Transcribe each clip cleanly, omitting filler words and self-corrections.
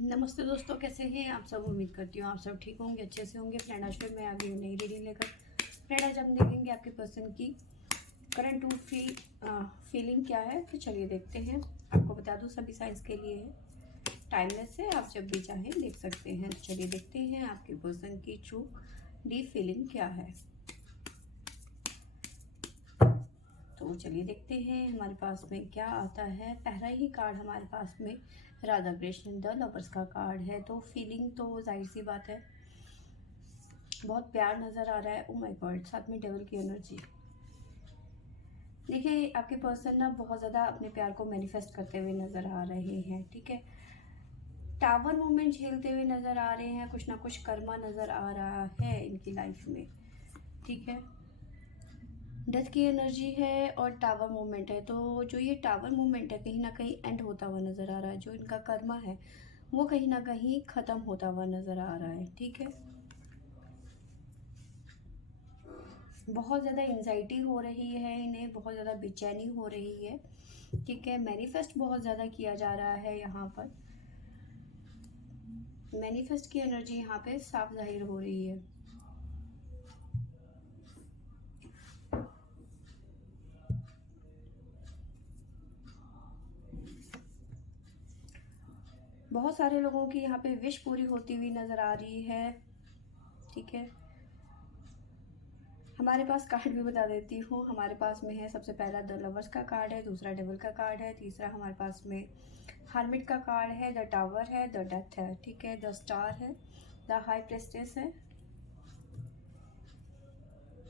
नमस्ते दोस्तों, कैसे हैं आप सब। उम्मीद करती हूँ आप सब ठीक होंगे, अच्छे से होंगे। फ्रेंड, आज फिर मैं आ गई हूँ नई रीडिंग लेकर। फ्रेंड, आज हम देखेंगे आपके पर्सन की करंट टू फीलिंग क्या है। तो चलिए देखते हैं। आपको बता दूँ, सभी साइंस के लिए है, टाइमलेस है, आप जब भी चाहें देख सकते हैं। तो चलिए देखते हैं आपके पर्सन की ट्रू डीप फीलिंग क्या है। तो चलिए देखते हैं हमारे पास में क्या आता है। पहला ही कार्ड हमारे पास में राधा कृष्ण द लवर्स का कार्ड है। तो फीलिंग तो जाहिर सी बात है, बहुत प्यार नज़र आ रहा है। ओ माय गॉड, साथ में डेविल की एनर्जी। देखिए, आपके पर्सन ना बहुत ज़्यादा अपने प्यार को मैनिफेस्ट करते हुए नज़र आ रहे हैं। ठीक है, टावर मूवमेंट झेलते हुए नज़र आ रहे हैं। कुछ ना कुछ कर्मा नज़र आ रहा है इनकी लाइफ में। ठीक है, डेथ की एनर्जी है और टावर मूवमेंट है। तो जो ये टावर मूवमेंट है, कहीं ना कहीं एंड होता हुआ नज़र आ रहा है। जो इनका कर्मा है वो कहीं ना कहीं ख़त्म होता हुआ नज़र आ रहा है। ठीक है, बहुत ज़्यादा एंजाइटी हो रही है इन्हें, बहुत ज़्यादा बेचैनी हो रही है। ठीक है, मैनिफेस्ट बहुत ज़्यादा किया जा रहा है यहाँ पर। मैनिफेस्ट की एनर्जी यहाँ पे साफ जाहिर हो रही है। बहुत सारे लोगों की यहाँ पे विश पूरी होती हुई नज़र आ रही है। ठीक है, हमारे पास कार्ड भी बता देती हूँ। हमारे पास में है, सबसे पहला द लवर्स का कार्ड है, दूसरा डेविल का कार्ड है, तीसरा हमारे पास में हार्मिट का कार्ड है, द टावर है, द डेथ है। ठीक है, द स्टार है, द हाई प्रेस्टेस है,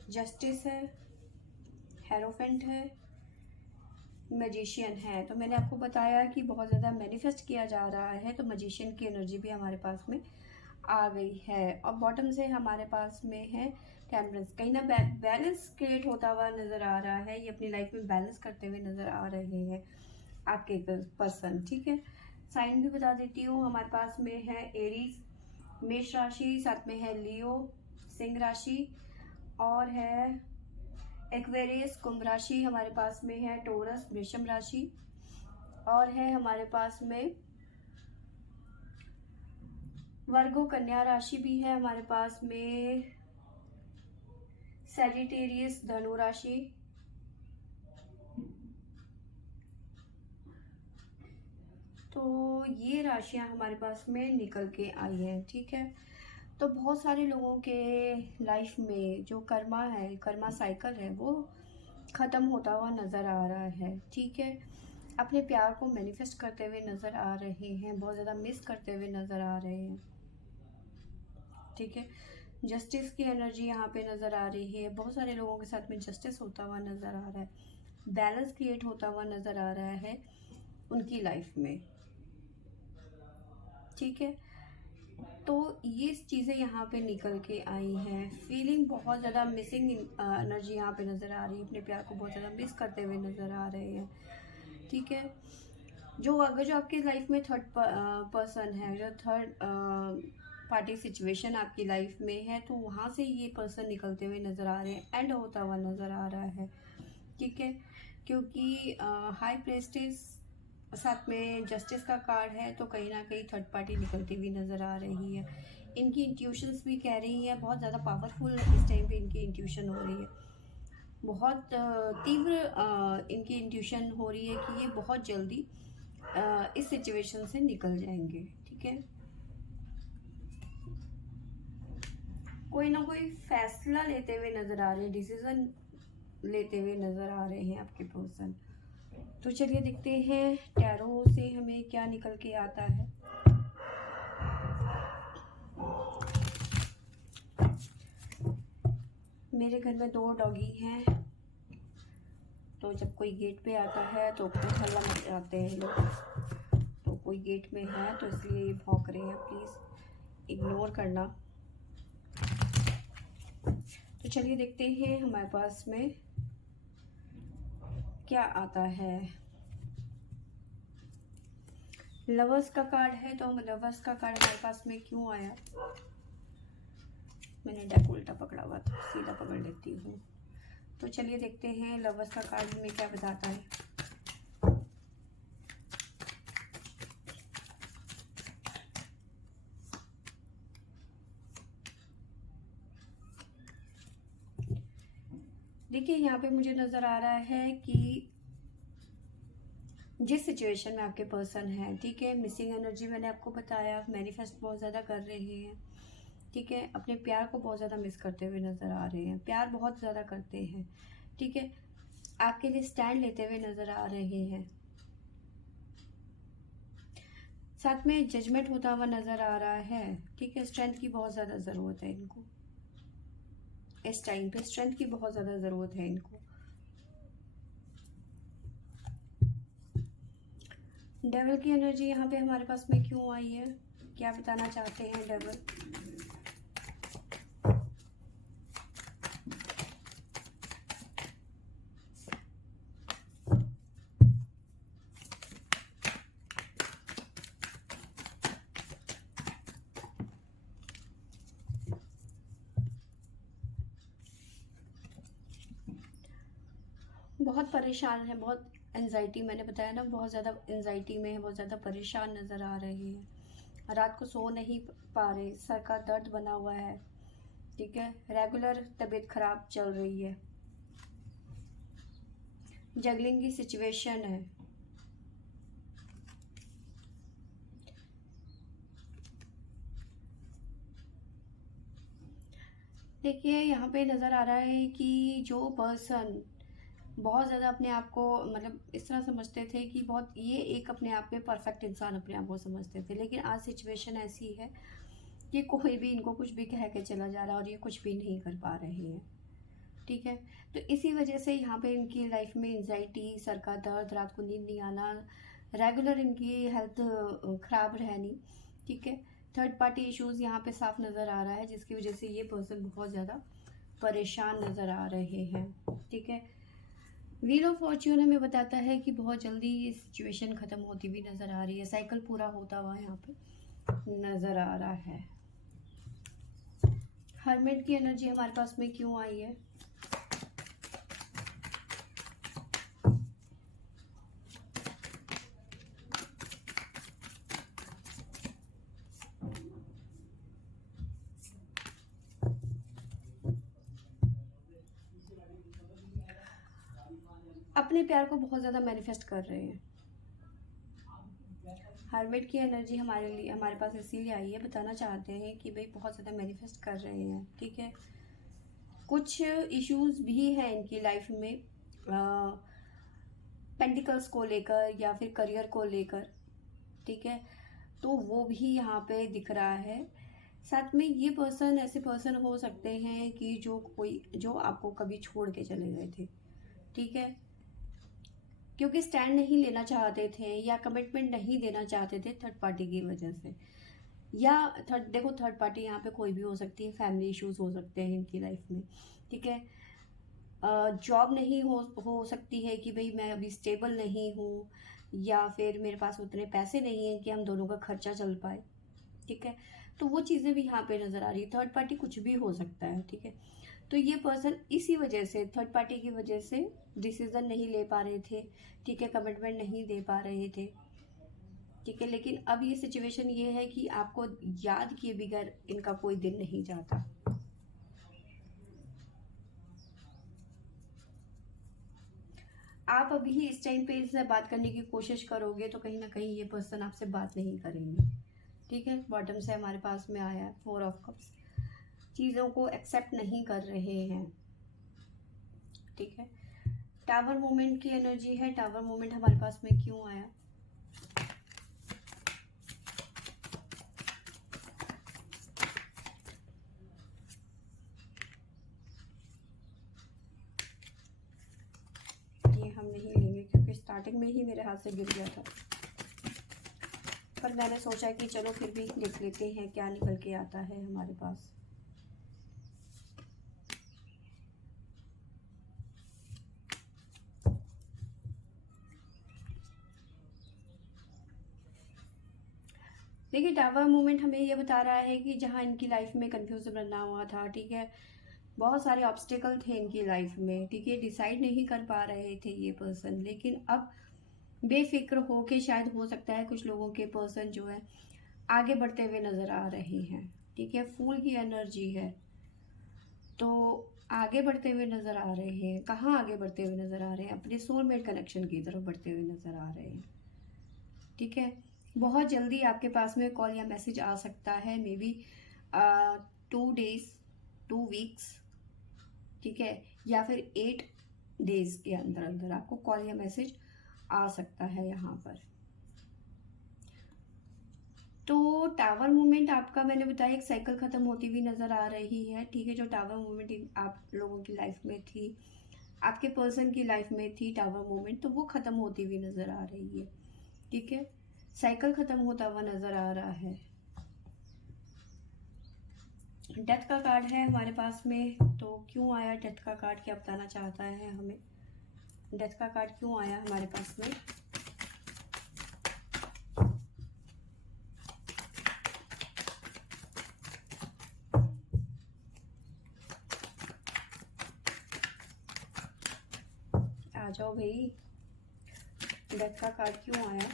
जस्टिस है, हेरोफेंट है, मैजिशियन है। तो मैंने आपको बताया कि बहुत ज़्यादा मैनिफेस्ट किया जा रहा है, तो मैजिशियन की एनर्जी भी हमारे पास में आ गई है। और बॉटम से हमारे पास में है टेम्परेंस। कहीं ना बैलेंस क्रिएट होता हुआ नज़र आ रहा है। ये अपनी लाइफ में बैलेंस करते हुए नज़र आ रहे हैं आपके पर्सन। ठीक है, साइन भी बता देती हूँ। हमारे पास में है एरीज मेष राशि, साथ में है लियो सिंह राशि, और है एक्वेरियस कुंभ राशि, हमारे पास में है टोरस वृषभ राशि, और है हमारे पास में वर्गो कन्या राशि भी है, हमारे पास में सैजिटेरियस धनु राशि, तो ये राशियां हमारे पास में निकल के आई हैं। ठीक है, तो बहुत सारे लोगों के लाइफ में जो कर्मा है, कर्मा साइकिल है, वो ख़त्म होता हुआ नज़र आ रहा है। ठीक है, अपने प्यार को मैनिफेस्ट करते हुए नज़र आ रहे हैं, बहुत ज़्यादा मिस करते हुए नज़र आ रहे हैं। ठीक है, जस्टिस की एनर्जी यहाँ पे नज़र आ रही है। बहुत सारे लोगों के साथ में जस्टिस होता हुआ नज़र आ रहा है, बैलेंस क्रिएट होता हुआ नज़र आ रहा है उनकी लाइफ में। ठीक है, तो ये चीज़ें यहाँ पे निकल के आई हैं। फीलिंग बहुत ज़्यादा मिसिंग एनर्जी यहाँ पे नज़र आ रही है। अपने प्यार को बहुत ज़्यादा मिस करते हुए नज़र आ रहे हैं। ठीक है, जो आपकी लाइफ में थर्ड पर्सन है, जो थर्ड पार्टी सिचुएशन आपकी लाइफ में है, तो वहाँ से ये पर्सन निकलते हुए नज़र आ रहे हैं, एंड होता हुआ नज़र आ रहा है। ठीक है, क्योंकि हाई प्रेस्टिस साथ में जस्टिस का कार्ड है, तो कहीं ना कहीं थर्ड पार्टी निकलती हुई नज़र आ रही है। इनकी इंट्यूशंस भी कह रही है, बहुत ज़्यादा पावरफुल इस टाइम पे इनकी इंट्यूशन हो रही है। बहुत तीव्र इनकी इंट्यूशन हो रही है कि ये बहुत जल्दी इस सिचुएशन से निकल जाएंगे। ठीक है, कोई ना कोई फैसला लेते हुए नज़र आ रहे हैं, डिसीजन लेते हुए नज़र आ रहे हैं आपके पर्सन। तो चलिए देखते हैं टैरो से हमें क्या निकल के आता है। मेरे घर में 2 डॉगी हैं, तो जब कोई गेट पे आता है तो हल्ला मच जाते हैं लोग। तो कोई गेट में है तो इसलिए ये भौंक रहे हैं, प्लीज़ इग्नोर करना। तो चलिए देखते हैं हमारे पास में क्या आता है। लवर्स का कार्ड है, तो लवर्स का कार्ड हमारे पास में क्यों आया। मैंने डेक उल्टा पकड़ा हुआ था, सीधा पकड़ लेती हूँ। तो चलिए देखते हैं लवर्स का कार्ड में क्या बताता है। देखिए यहाँ पे मुझे नज़र आ रहा है कि जिस सिचुएशन में आपके पर्सन है, ठीक है, मिसिंग एनर्जी मैंने आपको बताया, आप मैनिफेस्ट बहुत ज़्यादा कर रहे हैं, ठीक है, अपने प्यार को बहुत ज़्यादा मिस करते हुए नज़र आ रहे हैं, प्यार बहुत ज़्यादा करते हैं, ठीक है, आपके लिए स्टैंड लेते हुए नज़र आ रहे हैं, साथ में जजमेंट होता हुआ नज़र आ रहा है, ठीक है, स्ट्रेंथ की बहुत ज़्यादा ज़रूरत है इनको, इस टाइम पे स्ट्रेंथ की बहुत ज़्यादा ज़रूरत है इनको। डेविल की एनर्जी यहाँ पे हमारे पास में क्यों आई है, क्या बताना चाहते हैं डेविल? बहुत परेशान है, बहुत एनजाइटी, मैंने बताया ना, बहुत ज़्यादा एनजाइटी में है, बहुत ज़्यादा परेशान नज़र आ रहे हैं, रात को सो नहीं पा रहे, सर का दर्द बना हुआ है, ठीक है, रेगुलर तबीयत खराब चल रही है, जगलिंग की सिचुएशन है, देखिए यहाँ पे नज़र आ रहा है कि जो पर्सन बहुत ज़्यादा अपने आप को मतलब इस तरह समझते थे कि बहुत ये एक अपने आप में परफेक्ट इंसान अपने आप को समझते थे, लेकिन आज सिचुएशन ऐसी है कि कोई भी इनको कुछ भी कह के चला जा रहा है और ये कुछ भी नहीं कर पा रहे हैं, ठीक है, तो इसी वजह से यहाँ पे इनकी लाइफ में एंजाइटी, सर का दर्द, रात को नींद नहीं आना, रेगुलर इनकी हेल्थ ख़राब रहनी, ठीक है, थर्ड पार्टी इश्यूज़ यहाँ पे साफ नज़र आ रहा है, जिसकी वजह से ये पर्सन बहुत ज़्यादा परेशान नज़र आ रहे हैं, ठीक है। व्हील ऑफ फॉर्च्यून हमें बताता है कि बहुत जल्दी ये सिचुएशन ख़त्म होती हुई नज़र आ रही है, साइकिल पूरा होता हुआ यहाँ पे नज़र आ रहा है। हर्मिट की एनर्जी हमारे पास में क्यों आई है? अपने प्यार को बहुत ज़्यादा मैनिफेस्ट कर रहे हैं। हर्मिट की एनर्जी हमारे पास इसीलिए आई है, बताना चाहते हैं कि भाई बहुत ज़्यादा मैनिफेस्ट कर रहे हैं, ठीक है, कुछ इश्यूज भी हैं इनकी लाइफ में, पेंटिकल्स को लेकर या फिर करियर को लेकर, ठीक है, तो वो भी यहाँ पे दिख रहा है। साथ में ये पर्सन ऐसे पर्सन हो सकते हैं कि जो आपको कभी छोड़ के चले गए थे, ठीक है, क्योंकि स्टैंड नहीं लेना चाहते थे या कमिटमेंट नहीं देना चाहते थे थर्ड पार्टी की वजह से, या थर्ड पार्टी यहाँ पे कोई भी हो सकती है, फैमिली इश्यूज हो सकते हैं इनकी लाइफ में, ठीक है, जॉब नहीं हो सकती है कि भाई मैं अभी स्टेबल नहीं हूँ, या फिर मेरे पास उतने पैसे नहीं हैं कि हम दोनों का खर्चा चल पाए, ठीक है, तो वो चीज़ें भी यहाँ पे नज़र आ रही है, थर्ड पार्टी कुछ भी हो सकता है, ठीक है, तो ये पर्सन इसी वजह से, थर्ड पार्टी की वजह से डिसीजन नहीं ले पा रहे थे, ठीक है, कमिटमेंट नहीं दे पा रहे थे, ठीक है, लेकिन अब ये सिचुएशन ये है कि आपको याद किए बगैर इनका कोई दिन नहीं जाता। आप अभी इस टाइम पे इससे बात करने की कोशिश करोगे तो कहीं ना कहीं ये पर्सन आपसे बात नहीं करेंगे, ठीक है, बॉटम से हमारे पास में आया है 4 ऑफ कप्स, चीज़ों को एक्सेप्ट नहीं कर रहे हैं, ठीक है, टावर मोमेंट की एनर्जी है, टावर मोमेंट हमारे पास में क्यों आया? ये हम नहीं लेंगे क्योंकि स्टार्टिंग में ही मेरे हाथ से गिर गया था, पर मैंने सोचा कि चलो फिर भी देख लेते हैं क्या निकल के आता है हमारे पास। देखिए टावर मूवमेंट हमें ये बता रहा है कि जहाँ इनकी लाइफ में कंफ्यूजन बना हुआ था, ठीक है, बहुत सारे ऑब्स्टिकल थे इनकी लाइफ में, ठीक है, डिसाइड नहीं कर पा रहे थे ये पर्सन, लेकिन अब बेफिक्र हो के, शायद हो सकता है कुछ लोगों के पर्सन जो है आगे बढ़ते हुए नज़र आ रहे हैं, ठीक है, फूल की एनर्जी है, तो आगे बढ़ते हुए नज़र आ रहे हैं। कहाँ आगे बढ़ते हुए नज़र आ रहे हैं? अपने सोलमेट कनेक्शन की तरफ बढ़ते हुए नज़र आ रहे हैं। ठीक है, बहुत जल्दी आपके पास में कॉल या मैसेज आ सकता है, मे बी 2 डेज, 2 वीक्स, ठीक है, या फिर 8 डेज के अंदर अंदर आपको कॉल या मैसेज आ सकता है यहाँ पर। तो टावर मूवमेंट आपका मैंने बताया एक साइकिल ख़त्म होती हुई नज़र आ रही है। ठीक है, जो टावर मूवमेंट आप लोगों की लाइफ में थी, आपके पर्सन की लाइफ में थी टावर मूवमेंट, तो वो ख़त्म होती हुई नज़र आ रही है। ठीक है, साइकिल ख़त्म होता हुआ नज़र आ रहा है। डेथ का कार्ड है हमारे पास में, तो क्यों आया डेथ का कार्ड, क्या बताना चाहता है हमें? डेथ का कार्ड क्यों आया हमारे पास में? आ जाओ भाई, डेथ का कार्ड क्यों आया?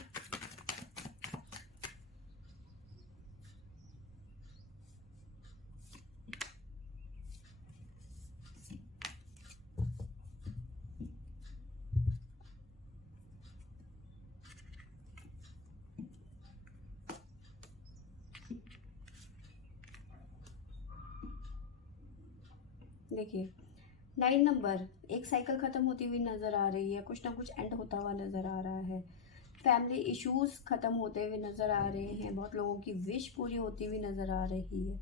देखिए 9 नंबर, एक साइकिल ख़त्म होती हुई नज़र आ रही है, कुछ ना कुछ एंड होता हुआ नज़र आ रहा है। फैमिली इश्यूज़ ख़त्म होते हुए नज़र आ रहे हैं, बहुत लोगों की विश पूरी होती हुई नज़र आ रही है,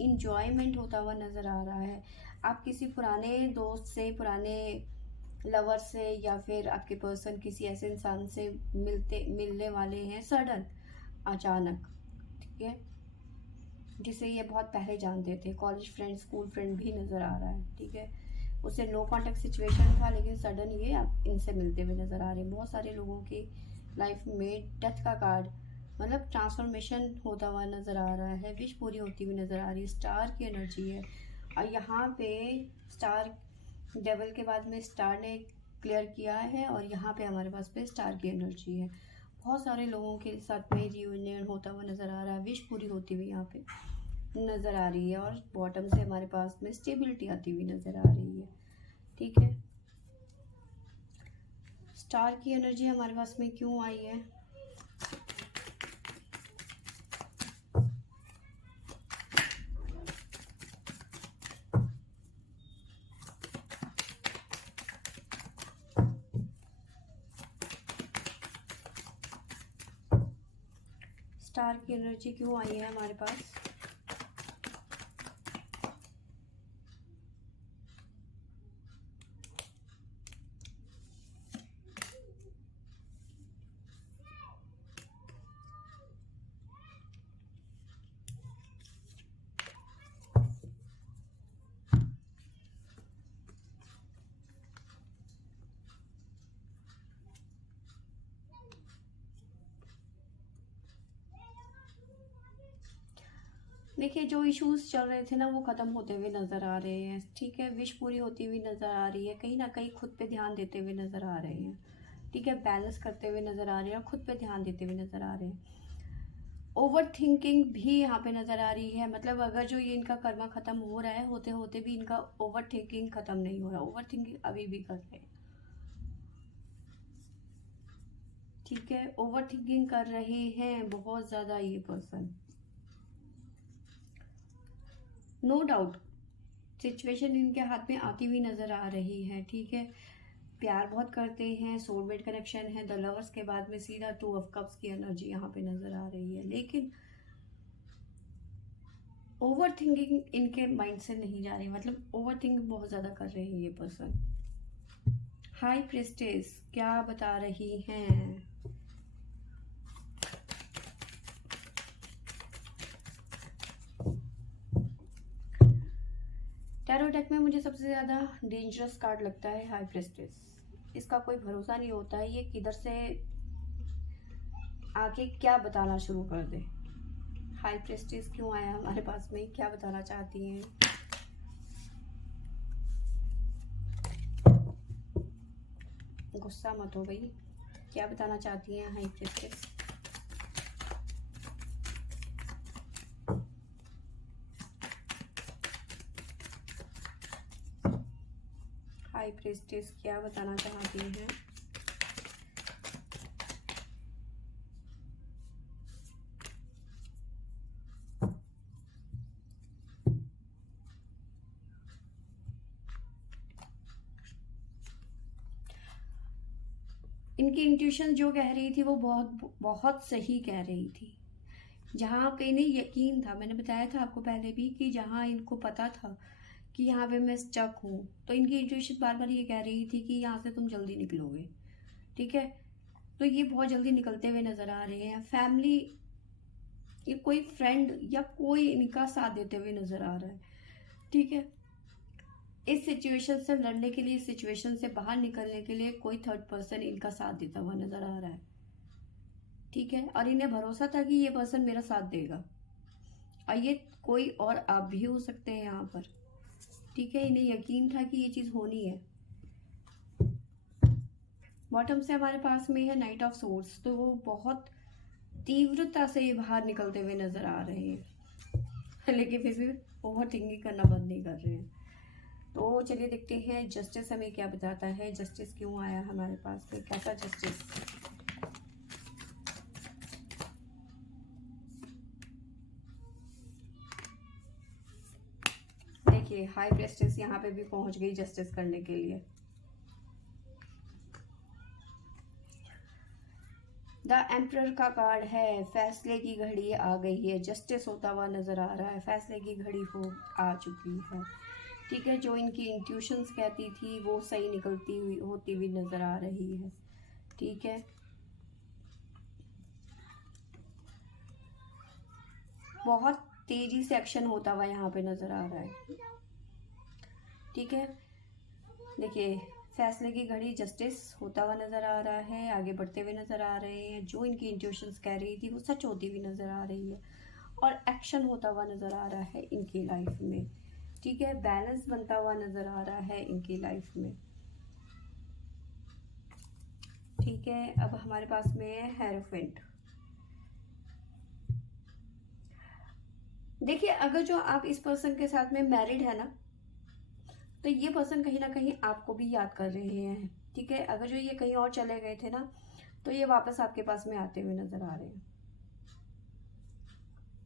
इंजॉयमेंट होता हुआ नज़र आ रहा है। आप किसी पुराने दोस्त से, पुराने लवर से, या फिर आपके पर्सन किसी ऐसे इंसान से मिलने वाले हैं सडन, अचानक। ठीक है, जिसे ये बहुत पहले जानते थे, कॉलेज फ्रेंड, स्कूल फ्रेंड भी नज़र आ रहा है। ठीक है, उससे नो कांटेक्ट सिचुएशन था, लेकिन सडन ये आप इनसे मिलते हुए नज़र आ रहे हैं। बहुत सारे लोगों की लाइफ में डेथ का कार्ड मतलब ट्रांसफॉर्मेशन होता हुआ नज़र आ रहा है, विश पूरी होती हुई नज़र आ रही है, स्टार की एनर्जी है। और यहाँ पे स्टार, डेवल के बाद में स्टार ने क्लियर किया है, और यहाँ पे हमारे पास में स्टार की एनर्जी है। बहुत सारे लोगों के साथ में रियूनियन होता हुआ नज़र आ रहा है, विश पूरी होती हुई यहाँ पे नज़र आ रही है, और बॉटम से हमारे पास में स्टेबिलिटी आती हुई नज़र आ रही है। ठीक है, स्टार की एनर्जी हमारे पास में क्यों आई है? स्टार की एनर्जी क्यों आई है हमारे पास? देखिए, जो इश्यूज चल रहे थे ना, वो ख़त्म होते हुए नज़र आ रहे हैं। ठीक है, विश पूरी होती हुई नज़र आ रही है, कहीं ना कहीं खुद पे ध्यान देते हुए नज़र आ रहे हैं। ठीक है, बैलेंस करते हुए नज़र आ रहे हैं, और खुद पे ध्यान देते हुए नज़र आ रहे हैं। ओवर थिंकिंग भी यहाँ पे नज़र आ रही है, मतलब अगर जो ये इनका कर्मा ख़त्म हो रहा है, होते होते भी इनका ओवर थिंकिंग ख़त्म नहीं हो रहा, ओवर थिंकिंग अभी भी कर रहे हैं। ठीक है, ओवर थिंकिंग कर रहे हैं बहुत ज़्यादा ये पर्सन। नो डाउट सिचुएशन इनके हाथ में आती हुई नज़र आ रही है। ठीक है, प्यार बहुत करते हैं, सोलमेट कनेक्शन है। द लवर्स के बाद में सीधा 2 ऑफ कप्स की एनर्जी यहाँ पे नज़र आ रही है, लेकिन ओवर थिंकिंग इनके माइंड से नहीं जा रही, मतलब ओवर थिंकिंग बहुत ज़्यादा कर रहे हैं ये पर्सन। हाई प्रेस्टेस क्या बता रही हैं? टैरो डेक में मुझे सबसे ज़्यादा डेंजरस कार्ड लगता है हाई प्रेस्टेस। इसका कोई भरोसा नहीं होता है, ये किधर से आके क्या बताना शुरू कर दे। हाई प्रेस्टेस क्यों आया हमारे पास में, क्या बताना चाहती हैं? गुस्सा मत हो भाई, क्या बताना चाहती हैं हाई प्रेस्टेस? हाई प्रीस्टेस क्या बताना चाहती हैं। इनकी इंट्यूशन जो कह रही थी वो बहुत बहुत सही कह रही थी। जहाँ पे इन्हें यकीन था, मैंने बताया था आपको पहले भी कि जहाँ इनको पता था कि यहाँ पे मैं स्टक हूँ, तो इनकी इंट्यूशन बार बार ये कह रही थी कि यहाँ से तुम जल्दी निकलोगे। ठीक है, तो ये बहुत जल्दी निकलते हुए नज़र आ रहे हैं। फैमिली, ये कोई फ्रेंड या कोई इनका साथ देते हुए नज़र आ रहा है। ठीक है, इस सिचुएशन से लड़ने के लिए, इस सिचुएशन से बाहर निकलने के लिए कोई थर्ड पर्सन इनका साथ देता हुआ नज़र आ रहा है। ठीक है, और इन्हें भरोसा था कि ये पर्सन मेरा साथ देगा, और ये कोई और आप भी हो सकते हैं यहाँ पर। ठीक है, इन्हें यकीन था कि ये चीज़ होनी है। बॉटम से हमारे पास में है नाइट ऑफ सोर्ड्स, तो वो बहुत तीव्रता से ये बाहर निकलते हुए नजर आ रहे हैं, लेकिन फिर भी ओवर थिंकिंग करना बंद नहीं कर रहे हैं। तो चलिए देखते हैं जस्टिस हमें क्या बताता है। जस्टिस क्यों आया हमारे पास में, कैसा जस्टिस। देखिए हाई प्रेस्टेस यहाँ पे भी पहुंच गई जस्टिस करने के लिए। द एम्परर का कार्ड है, फैसले की घड़ी आ गई है, जस्टिस होता हुआ नजर आ रहा है, फैसले की घड़ी हो आ चुकी है। ठीक है, जो इनकी इंट्यूशंस कहती थी वो सही निकलती हुई होती हुई नजर आ रही है। ठीक है, बहुत तेजी से एक्शन होता हुआ यहाँ पे नजर आ रहा है। ठीक है, देखिए फैसले की घड़ी, जस्टिस होता हुआ नजर आ रहा है, आगे बढ़ते हुए नजर आ रहे हैं। जो इनकी इंट्यूशंस कह रही थी वो सच होती हुई नजर आ रही है, और एक्शन होता हुआ नजर आ रहा है इनकी लाइफ में। ठीक है, बैलेंस बनता हुआ नजर आ रहा है इनकी लाइफ में। ठीक है, अब हमारे पास में है हेरोफेंट। देखिए अगर जो आप इस पर्सन के साथ में मैरिड है ना, तो ये पर्सन कहीं ना कहीं आपको भी याद कर रहे हैं। ठीक है, अगर जो ये कहीं और चले गए थे ना, तो ये वापस आपके पास में आते हुए नजर आ रहे हैं।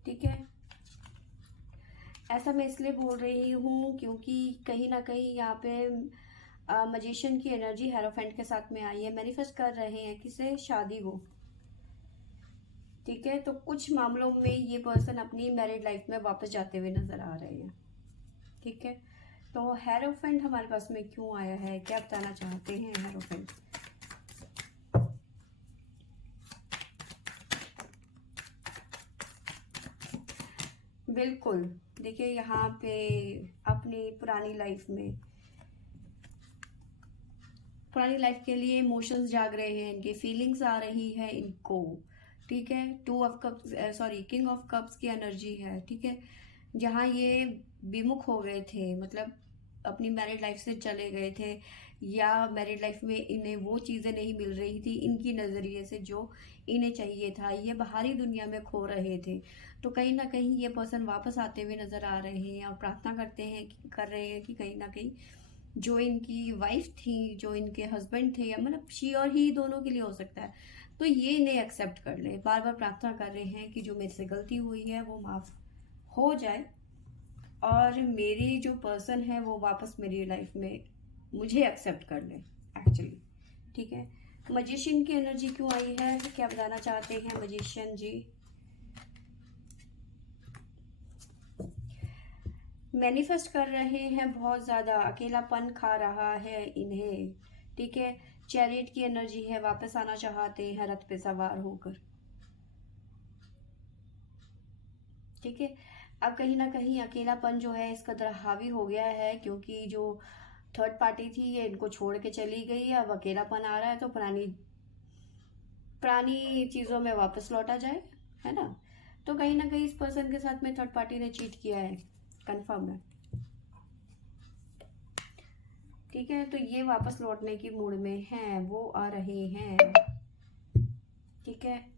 ठीक है, ऐसा मैं इसलिए बोल रही हूँ क्योंकि कहीं ना कहीं यहाँ पे मजिशियन की एनर्जी हेरोफेंट के साथ में आई है। मैनिफेस्ट कर रहे हैं किसे, शादी को। ठीक है, तो कुछ मामलों में ये पर्सन अपनी मैरिड लाइफ में वापस जाते हुए नजर आ रहे हैं। ठीक है, तो हेरोफेंट हमारे पास में क्यों आया है, क्या बताना चाहते हैं हेरोफेंट। बिल्कुल, देखिए यहाँ पे अपनी पुरानी लाइफ के लिए इमोशंस जाग रहे हैं, इनकी फीलिंग्स आ रही है इनको। ठीक है, two of cups, sorry king of cups की एनर्जी है। ठीक है, जहाँ ये विमुख हो गए थे, मतलब अपनी मैरिड लाइफ से चले गए थे, या मैरिड लाइफ में इन्हें वो चीज़ें नहीं मिल रही थी इनकी नज़रिए से जो इन्हें चाहिए था, ये बाहरी दुनिया में खो रहे थे। तो कहीं ना कहीं ये पर्सन वापस आते हुए नज़र आ रहे हैं, और प्रार्थना कर रहे हैं कि कहीं ना कहीं जो इनकी वाइफ थी, जो इनके हस्बैंड थे, या मतलब शी और ही दोनों के लिए हो सकता है, तो ये इन्हें एक्सेप्ट कर ले। बार बार प्रार्थना कर रहे हैं कि जो मेरे से गलती हुई है वो माफ़ हो जाए, और मेरी जो पर्सन है वो वापस मेरी लाइफ में मुझे एक्सेप्ट कर ले एक्चुअली। ठीक है, मजिशियन की एनर्जी क्यों आई है, क्या बताना चाहते हैं मजिशियन जी। मैनिफेस्ट कर रहे हैं, बहुत ज़्यादा अकेलापन खा रहा है इन्हें। ठीक है, चैरियट की एनर्जी है, वापस आना चाहते हैं रथ पे सवार होकर। ठीक है, अब कहीं ना कहीं अकेलापन जो है इस कदर हावी हो गया है, क्योंकि जो थर्ड पार्टी थी ये इनको छोड़ के चली गई, अब अकेलापन आ रहा है, तो पुरानी पुरानी चीज़ों में वापस लौटा जाए, है ना। तो कहीं ना कहीं इस पर्सन के साथ में थर्ड पार्टी ने चीट किया है, कंफर्म है। ठीक है, तो ये वापस लौटने की मूड में हैं, वो आ रहे हैं। ठीक है,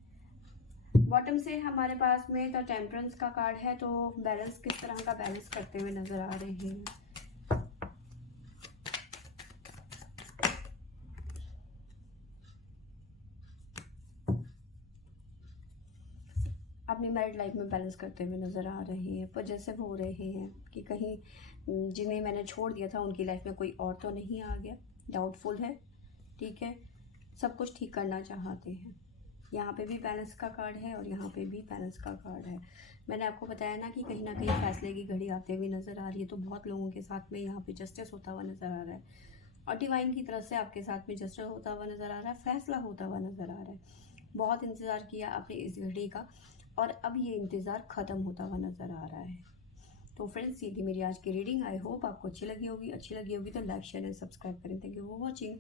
बॉटम से हमारे पास में द टेम्परेंस का कार्ड है, तो बैलेंस किस तरह का बैलेंस करते हुए नजर आ रहे हैं। अपनी मैरिड लाइफ में बैलेंस करते हुए नज़र आ रहे हैं, पॉजिटिव हो रहे हैं कि कहीं जिन्हें मैंने छोड़ दिया था उनकी लाइफ में कोई और तो नहीं आ गया। डाउटफुल है, ठीक है, सब कुछ ठीक करना चाहते हैं। यहाँ पे भी बैलेंस का कार्ड है और यहाँ पे भी बैलेंस का कार्ड है। मैंने आपको बताया ना कि कहीं ना कहीं फैसले की घड़ी आते हुए नज़र आ रही है, तो बहुत लोगों के साथ में यहाँ पे जस्टिस होता हुआ नज़र आ रहा है और डिवाइन की तरफ से आपके साथ में जस्टिस होता हुआ नज़र आ रहा है, फैसला होता हुआ नज़र आ रहा है। बहुत इंतज़ार किया आपने इस घड़ी का और अब ये इंतज़ार ख़त्म होता हुआ नज़र आ रहा है। तो फ्रेंड्स, ये थी मेरी आज की रीडिंग। आई होप आपको अच्छी लगी होगी तो लाइक शेयर एंड सब्सक्राइब करें। Thank you for watching.